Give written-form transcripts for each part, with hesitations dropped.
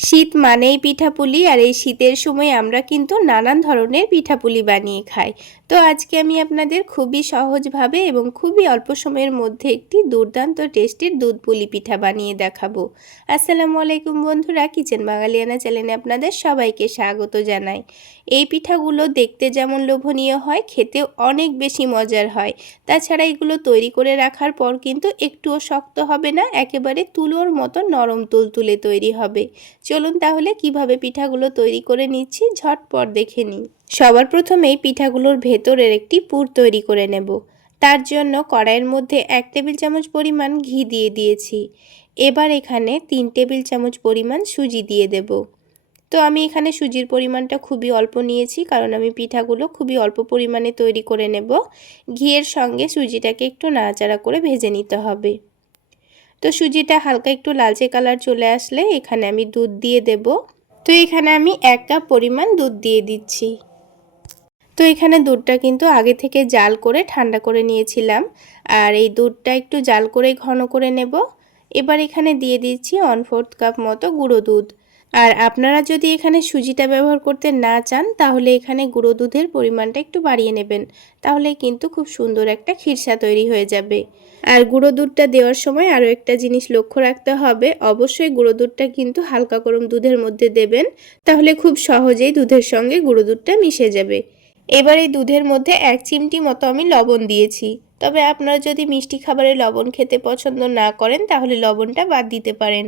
শীত মানেই পিঠাপুলি আর এই শীতের সময় আমরা কিন্তু নানান ধরনের পিঠাপুলি বানিয়ে খাই। তো আজকে আমি আপনাদের খুবই সহজভাবে এবং খুবই অল্প সময়ের মধ্যে একটি দুর্দান্ত টেস্টের দুধ পুলি পিঠা বানিয়ে দেখাবো। আসসালামু আলাইকুম বন্ধুরা, কিচেন বাঙালিয়ানা চ্যানেলে আপনাদের সবাইকে স্বাগত জানাই। এই পিঠাগুলো দেখতে যেমন লোভনীয় হয়, খেতেও অনেক বেশি মজার হয়। তাছাড়া এগুলো তৈরি করে রাখার পর কিন্তু একটুও শক্ত হবে না, একেবারে তুলোর মতো নরম তুলতুলে তৈরি হবে। চলুন তাহলে কিভাবে পিঠাগুলো তৈরি করে নিচ্ছি ঝটপট দেখে নিই। সবার প্রথমেই পিঠাগুলোর ভেতরের একটি পুর তৈরি করে নেব। তার জন্য কড়াইয়ের মধ্যে 1 টেবিল চামচ পরিমাণ ঘি দিয়ে দিয়েছি। এবার এখানে 3 টেবিল চামচ পরিমাণ সুজি দিয়ে দেব। তো আমি এখানে সুজির পরিমাণটা খুবই অল্প নিয়েছি, কারণ আমি পিঠাগুলো খুবই অল্প পরিমাণে তৈরি করে নেব। ঘিয়ের সঙ্গে সুজিটাকে একটু নাড়াচাড়া করে ভেজে নিতে হবে। তো সুজিটা হালকা একটু লালচে কালার চলে আসলে এখানে আমি দুধ দিয়ে দেব। তো এখানে আমি 1 কাপ পরিমাণ দুধ দিয়ে দিচ্ছি। তো এখানে দুধটা কিন্তু আগে থেকে জাল করে ঠান্ডা করে নিয়েছিলাম, আর এই দুধটা একটু জাল করে ঘন করে নেব। এবার এখানে দিয়ে দিচ্ছি 1/4 কাপ মতো গুঁড়ো দুধ। আর আপনারা যদি এখানে সুজিটা ব্যবহার করতে না চান, তাহলে এখানে গুঁড়ো দুধের পরিমাণটা একটু বাড়িয়ে নেবেন, তাহলে কিন্তু খুব সুন্দর একটা খিরসা তৈরি হয়ে যাবে। আর গুঁড়ো দুধটা দেওয়ার সময় আরও একটা জিনিস লক্ষ্য রাখতে হবে, অবশ্যই গুঁড়ো দুধটা কিন্তু হালকা গরম দুধের মধ্যে দেবেন, তাহলে খুব সহজেই দুধের সঙ্গে গুঁড়ো দুধটা মিশে যাবে। এবার এই দুধের মধ্যে 1 চিমটি মতো আমি লবণ দিয়েছি। তবে আপনারা যদি মিষ্টি খাবারে লবণ খেতে পছন্দ না করেন, তাহলে লবণটা বাদ দিতে পারেন।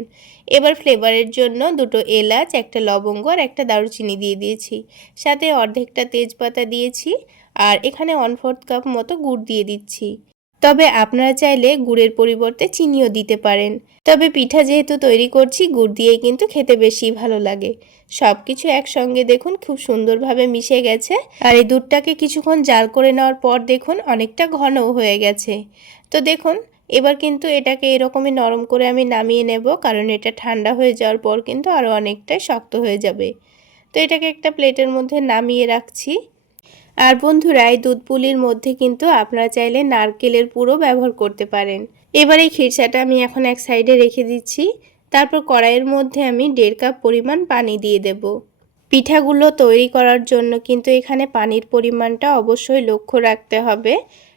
এবার ফ্লেভারের জন্য 2টো এলাচ, 1টা লবঙ্গ আর 1টা দারুচিনি দিয়ে দিয়েছি। সাথে অর্ধেকটা তেজপাতা দিয়েছি, আর এখানে 1/4 কাপ মতো গুড় দিয়ে দিচ্ছি। তবে আপনারা চাইলে গুড়ের পরিবর্তে চিনিও দিতে পারেন। তবে পিঠা যেহেতু তৈরি করছি, গুড় দিয়েই কিন্তু খেতে বেশি ভালো লাগে। সব কিছু একসঙ্গে দেখুন খুব সুন্দরভাবে মিশে গেছে। আর এই দুধটাকে কিছুক্ষণ জাল করে নেওয়ার পর দেখুন অনেকটা ঘনও হয়ে গেছে। তো দেখুন এবার কিন্তু এটাকে এরকমই নরম করে আমি নামিয়ে নেব, কারণ এটা ঠান্ডা হয়ে যাওয়ার পর কিন্তু আরও অনেকটাই শক্ত হয়ে যাবে। তো এটাকে একটা প্লেটের মধ্যে নামিয়ে রাখছি। আর বন্ধুরা, এই দুধ পুলির মধ্যে কিন্তু আপনারা চাইলে নারকেলের পুরও ব্যবহার করতে পারেন। এবার এই খিরসাটা আমি এখন এক সাইডে রেখে দিচ্ছি। তারপর কড়াইয়ের মধ্যে আমি 1.5 কাপ পরিমাণ পানি দিয়ে দেব। পিঠাগুলো তৈরি করার জন্য কিন্তু এখানে পানির পরিমাণটা অবশ্যই লক্ষ্য রাখতে হবে।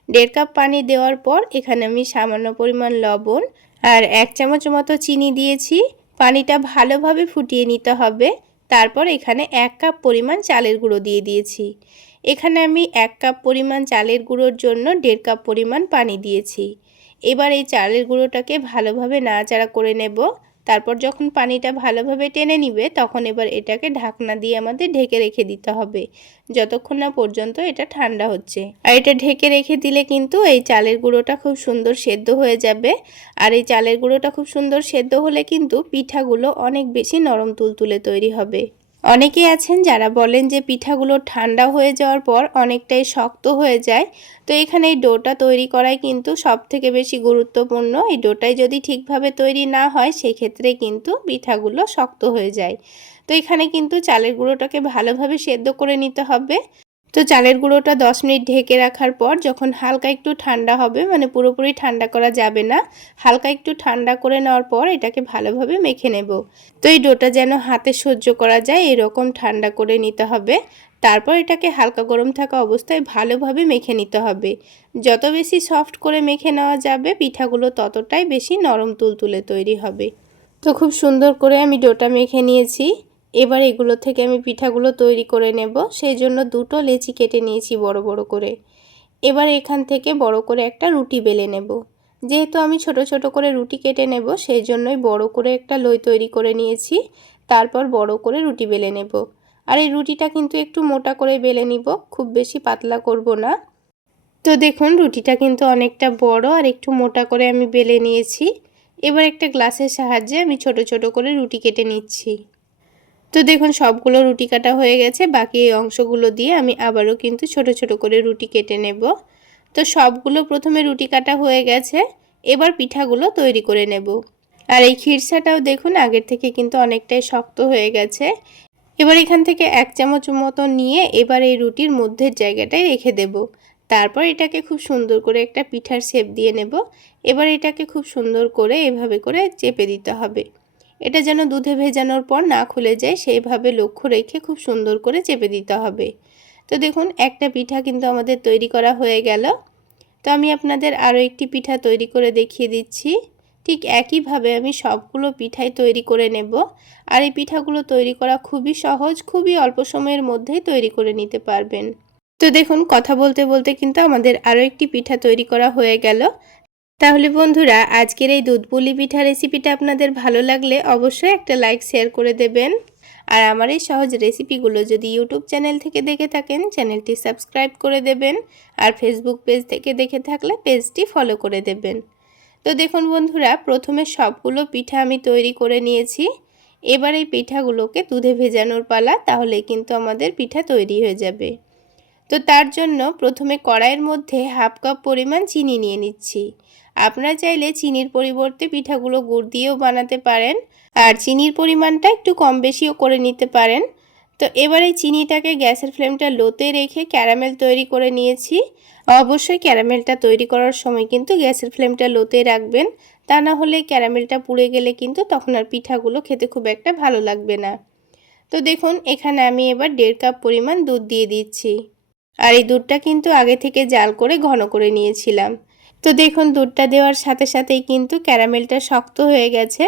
1.5 কাপ পানি দেওয়ার পর এখানে আমি সামান্য পরিমাণ লবণ আর 1 চামচ মতো চিনি দিয়েছি। পানিটা ভালোভাবে ফুটিয়ে নিতে হবে। তারপর এখানে 1 কাপ পরিমাণ চালের গুঁড়ো দিয়ে দিয়েছি। এখানে আমি 1 কাপ পরিমাণ চালের গুঁড়োর জন্য 1.5 কাপ পরিমাণ পানি দিয়েছি। এবার এই চালের গুঁড়োটাকে ভালোভাবে নাড়াচাড়া করে নেব। তারপর যখন পানিটা ভালোভাবে টেনে নিবে, তখন এবার এটাকে ঢাকনা দিয়ে আমাদের ঢেকে রেখে দিতে হবে, যতক্ষণ না পর্যন্ত এটা ঠান্ডা হচ্ছে। আর এটা ঢেকে রেখে দিলে কিন্তু এই চালের গুঁড়োটা খুব সুন্দর সেদ্ধ হয়ে যাবে। আর এই চালের গুঁড়োটা খুব সুন্দর সেদ্ধ হলে কিন্তু পিঠাগুলো অনেক বেশি নরম তুলতুলে তৈরি হবে। অনেকেই আছেন যারা বলেন যে পিঠাগুলো ঠান্ডা হয়ে যাওয়ার পর অনেকটাই শক্ত হয়ে যায়। তো এখানে এই ডোটা তৈরি করাই কিন্তু সবথেকে বেশি গুরুত্বপূর্ণ। এই ডোটাই যদি ঠিকভাবে তৈরি না হয়, সেক্ষেত্রে কিন্তু পিঠাগুলো শক্ত হয়ে যায়। তো এখানে কিন্তু চালের গুঁড়োটাকে ভালোভাবে সেদ্ধ করে নিতে হবে। তো চালের গুঁড়োটা 10 মিনিট ঢেকে রাখার পর যখন হালকা একটু ঠান্ডা হবে, মানে পুরোপুরি ঠান্ডা করা যাবে না, হালকা একটু ঠান্ডা করে নেওয়ার পর এটাকে ভালোভাবে মেখে নেব। তো এই ডোটা যেন হাতে সহ্য করা যায় এরকম ঠান্ডা করে নিতে হবে। তারপর এটাকে হালকা গরম থাকা অবস্থায় ভালোভাবে মেখে নিতে হবে। যত বেশি সফট করে মেখে নেওয়া যাবে, পিঠাগুলো ততটাই বেশি নরম তুলতুলে তৈরি হবে। তো খুব সুন্দর করে আমি ডোটা মেখে নিয়েছি। এবার এগুলো থেকে আমি পিঠাগুলো তৈরি করে নেব। সেই জন্য 2টো লেচি কেটে নিয়েছি বড় বড় করে। এবার এখান থেকে বড় করে একটা রুটি বেলে নেব। যেহেতু আমি ছোট ছোট করে রুটি কেটে নেব, সেই জন্যই বড় করে একটা লই তৈরি করে নিয়েছি। তারপর বড় করে রুটি বেলে নেব। আর এই রুটিটা কিন্তু একটু মোটা করে বেলে নিব, খুব বেশি পাতলা করব না। তো দেখুন রুটিটা কিন্তু অনেকটা বড় আর একটু মোটা করে আমি বেলে নিয়েছি। এবার একটা গ্লাসের সাহায্যে আমি ছোট ছোট করে রুটি কেটে নিচ্ছি। তো দেখুন সবগুলো রুটি কাটা হয়ে গেছে। বাকি এই অংশগুলো দিয়ে আমি আবারও কিন্তু ছোট ছোট করে রুটি কেটে নেব। তো সবগুলো প্রথমে রুটি কাটা হয়ে গেছে। এবার পিঠাগুলো তৈরি করে নেব। আর এই খিরসাটাও দেখুন আগের থেকে কিন্তু অনেকটাই শক্ত হয়ে গেছে। এবার এখান থেকে 1 চামচ মতো নিয়ে এবার এই রুটির মধ্যের জায়গাটায় রেখে দেব। তারপর এটাকে খুব সুন্দর করে একটা পিঠার শেপ দিয়ে নেব। এবার এটাকে খুব সুন্দর করে এভাবে করে চেপে দিতে হবে। এটা যেন দুধে ভেজানোর পর না খুলে যায় সেইভাবে লক্ষ্য রেখে খুব সুন্দর করে চেপে দিতে হবে। তো দেখুন একটা পিঠা কিন্তু আমাদের তৈরি করা হয়ে গেল। তো আমি আপনাদের আরও একটি পিঠা তৈরি করে দেখিয়ে দিচ্ছি। ঠিক একইভাবে আমি সবগুলো পিঠাই তৈরি করে নেব। আর এই পিঠাগুলো তৈরি করা খুবই সহজ, খুবই অল্প সময়ের মধ্যেই তৈরি করে নিতে পারবেন। তো দেখুন কথা বলতে বলতে কিন্তু আমাদের আরও একটি পিঠা তৈরি করা হয়ে গেল। তাহলে বন্ধুরা আজকের এই দুধ পুলি পিঠা রেসিপিটা আপনাদের ভালো লাগলে অবশ্যই একটা লাইক শেয়ার করে দেবেন। আর আমার এই সহজ রেসিপিগুলো যদি ইউটিউব চ্যানেল থেকে দেখে থাকেন চ্যানেলটি সাবস্ক্রাইব করে দেবেন। আর ফেসবুক পেজ থেকে দেখে থাকলে পেজটি ফলো করে দেবেন। তো দেখুন বন্ধুরা প্রথমে সবগুলো পিঠা আমি তৈরি করে নিয়েছি। এবার এই পিঠাগুলোকে দুধে ভেজানোর পালা, তাহলে কিন্তু আমাদের পিঠা তৈরি হয়ে যাবে। তো তার জন্য প্রথমে কড়াইয়ের মধ্যে হাফ কাপ পরিমাণ চিনি নিয়ে নিচ্ছি। আপনারা চাইলে চিনির পরিবর্তে পিঠাগুলো গুড় দিয়েও বানাতে পারেন, আর চিনির পরিমাণটা একটু কম বেশিও করে নিতে পারেন। তো এবার এই চিনিটাকে গ্যাসের ফ্লেমটা লোতে রেখে ক্যারামেল তৈরি করে নিয়েছি। অবশ্যই ক্যারামেলটা তৈরি করার সময় কিন্তু গ্যাসের ফ্লেমটা লোতে রাখবেন, তা না হলে ক্যারামেলটা পুড়ে গেলে কিন্তু তখন আর পিঠাগুলো খেতে খুব একটা ভালো লাগবে না। তো দেখুন এখানে আমি এবার 1.5 কাপ পরিমাণ দুধ দিয়ে দিচ্ছি। আর এই দুধটা কিন্তু আগে থেকে জাল করে ঘন করে নিয়েছিলাম। তো দেখুন দুধটা দেওয়ার সাথে সাথেই কিন্তু ক্যারামেলটা শক্ত হয়ে গেছে।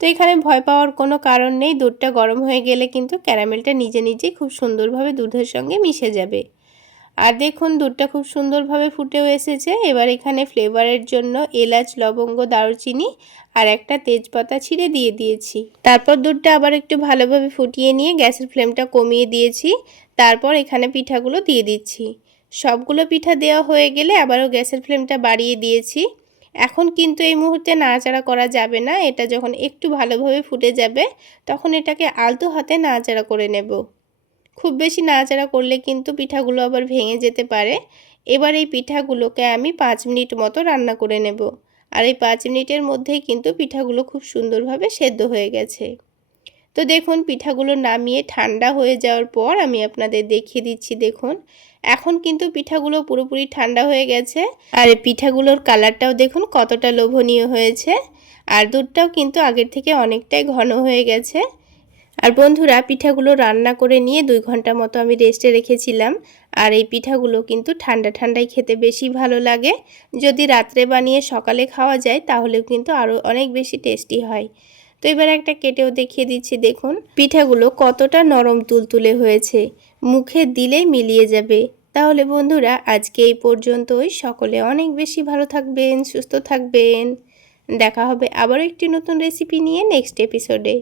তো এখানে ভয় পাওয়ার কোনো কারণ নেই, দুধটা গরম হয়ে গেলে কিন্তু ক্যারামেলটা নিজে নিজেই খুব সুন্দরভাবে দুধের সঙ্গে মিশে যাবে। আর দেখুন দুধটা খুব সুন্দরভাবে ফুটেও এসেছে। এবার এখানে ফ্লেভারের জন্য এলাচ, লবঙ্গ, দারুচিনি আর একটা তেজপাতা ছিঁড়ে দিয়ে দিয়েছি। তারপর দুধটা আবার একটু ভালোভাবে ফুটিয়ে নিয়ে গ্যাসের ফ্লেমটা কমিয়ে দিয়েছি। তারপর এখানে পিঠাগুলো দিয়ে দিচ্ছি। সবগুলো পিঠা দেওয়া হয়ে গেলে আবারও গ্যাসের ফ্লেমটা বাড়িয়ে দিয়েছি। এখন কিন্তু এই মুহূর্তে নাড়াচাড়া করা যাবে না। এটা যখন একটু ভালোভাবে ফুটে যাবে তখন এটাকে আলতো হাতে নাড়াচাড়া করে নেব। খুব বেশি নাড়াচাড়া করলে কিন্তু পিঠাগুলো আবার ভেঙে যেতে পারে। এবার এই পিঠাগুলোকে আমি 5 মিনিট মতো রান্না করে নেব। আর এই 5 মিনিটের মধ্যেই কিন্তু পিঠাগুলো খুব সুন্দরভাবে সেদ্ধ হয়ে গেছে। তো দেখুন পিঠাগুলো নামিয়ে ঠান্ডা হয়ে যাওয়ার পর আমি আপনাদের দেখিয়ে দিচ্ছি। দেখুন এখন কিন্তু পিঠাগুলো পুরোপুরি ঠান্ডা হয়ে গেছে। আর এই পিঠাগুলোর কালারটাও দেখুন কতটা লোভনীয় হয়েছে। আর দুধটাও কিন্তু আগের থেকে অনেকটাই ঘন হয়ে গেছে। আর বন্ধুরা পিঠাগুলো রান্না করে নিয়ে 2 ঘন্টা মতো আমি রেস্টে রেখেছিলাম। আর এই পিঠাগুলো কিন্তু ঠান্ডা ঠান্ডায় খেতে বেশি ভালো লাগে। যদি রাত্রে বানিয়ে সকালে খাওয়া যায় তাহলেও কিন্তু আরও অনেক বেশি টেস্টি হয়। তো এবার একটা কেটেও দেখিয়ে দিচ্ছি। দেখুন পিঠাগুলো কতটা নরম তুলতুলে হয়েছে, মুখে দিলেই মিলিয়ে যাবে। তাহলে বন্ধুরা আজকে এই পর্যন্তই। সকলে অনেক বেশি ভালো থাকবেন, সুস্থ থাকবেন। দেখা হবে আবারও একটি নতুন রেসিপি নিয়ে নেক্সট এপিসোডে।